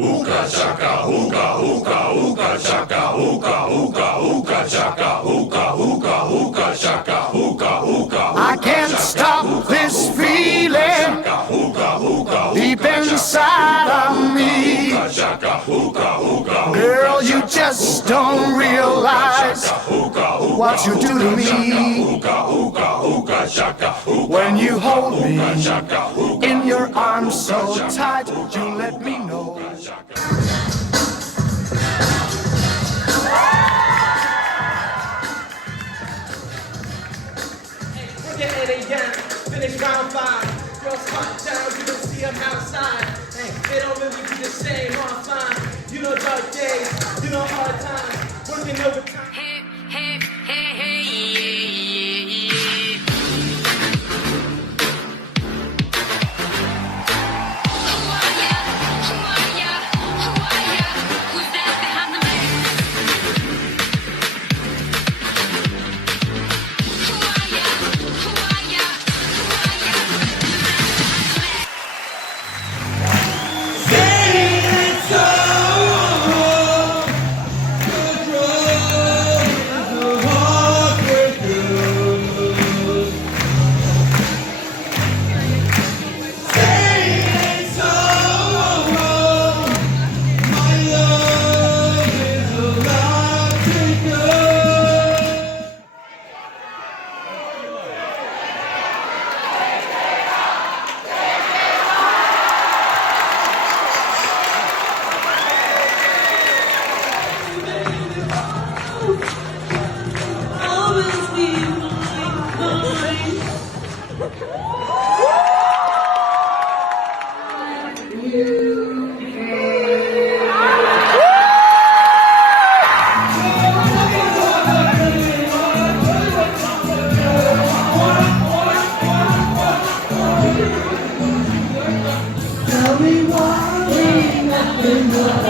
Ooka chaka, ooka, ooka, ooka chaka, ooka, ooka, ooka chaka, ooka, ooka, ooka chaka, ooka, ooka. I can't stop this feeling deep inside of me. Girl, you just don't realize what you do to me. When you hold me in your arms so tight, you let me know. Getting it again, finish round 5. Girls hot down, you don't see them outside. Hey, they don't really do the same offline. You know dark days, you know hard times, working overtime. Hey, hey, hey, hey, yeah, yeah. Who are ya? Who are ya? Who are ya? Who's that behind the mask? Who are ya? Who are ya? Who are ya? Tell me why we nothing but